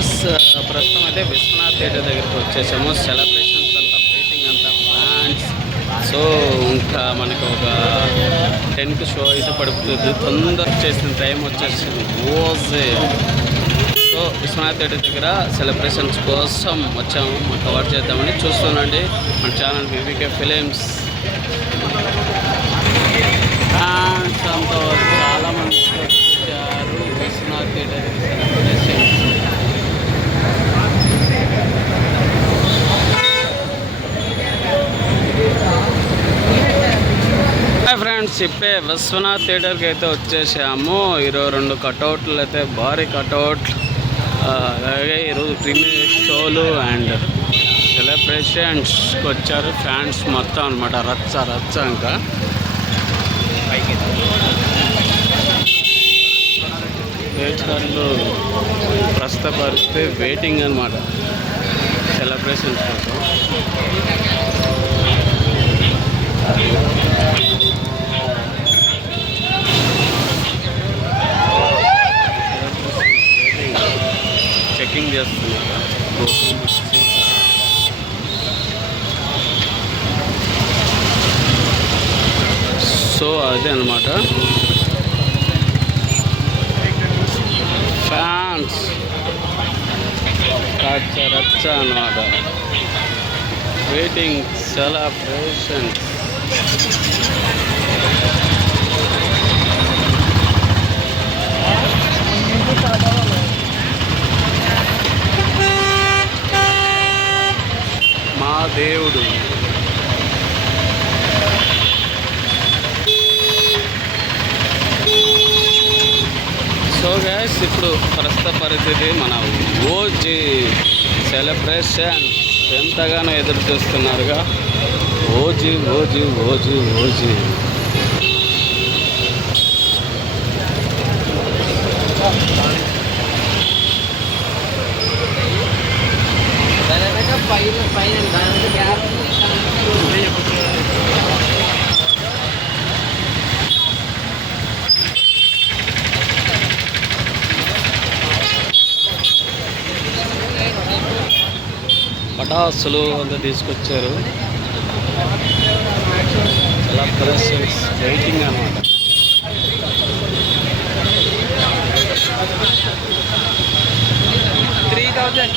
Yes ప్రస్తుతం అయితే Vishwanath theatre దగ్గరికి వచ్చేసాము. సెలబ్రేషన్స్ అంతా వెయిటింగ్ అంతా ఫ్యాన్స్ సో ఇంకా మనకు ఒక టెన్కి షో అయితే పడుతుంది. తొందర చేసిన టైం వచ్చేసింది. ఓజే సో విశ్వనాథ్ థియేటర్ దగ్గర సెలబ్రేషన్స్ కోసం వచ్చాము. మనం కవర్ చేద్దామని చూస్తున్నాండి మన ఛానల్ బీబీకే ఫిలిమ్స్ ఫ్యాన్స్ అంతా చాలా మంది వచ్చారు విశ్వనాథ్ థియేటర్ సెలబ్రేషన్స్ చెప్పే విశ్వనాథ్ థియేటర్కి అయితే వచ్చేసాము. ఈరోజు రెండు కటౌట్లు అయితే భారీ కటౌట్. అలాగే ఈరోజు ప్రీమియర్ షోలు అండ్ సెలబ్రేషన్స్కి వచ్చారు ఫ్యాన్స్ మొత్తం అనమాట రచ్చ రచ్చ ఇంకా. థియేటర్లు ప్రస్తుత పరిస్థితి వెయిటింగ్ అనమాట సెలబ్రేషన్స్ కోసం. చేస్తున్నారు సో అదే అనమాట ఫ్యాన్స్. రచ్చ రచ్చ అనమాట వెయిటింగ్ సెలబ్రేషన్స్ దేవుడు సో గ్యాస్ ఇప్పుడు ప్రస్తుత పరిస్థితి మన ఓజీ సెలబ్రేషన్ ఎంతగానో ఎదురు చూస్తున్నారుగా. ఓజీ ఓజీ ఓజీ ఓజీ పైన పైన పటాసులు అంతా తీసుకొచ్చారు. చాలా సెలబ్రేషన్స్ వెయిటింగ్ అనమాట త్రీ థౌజండ్.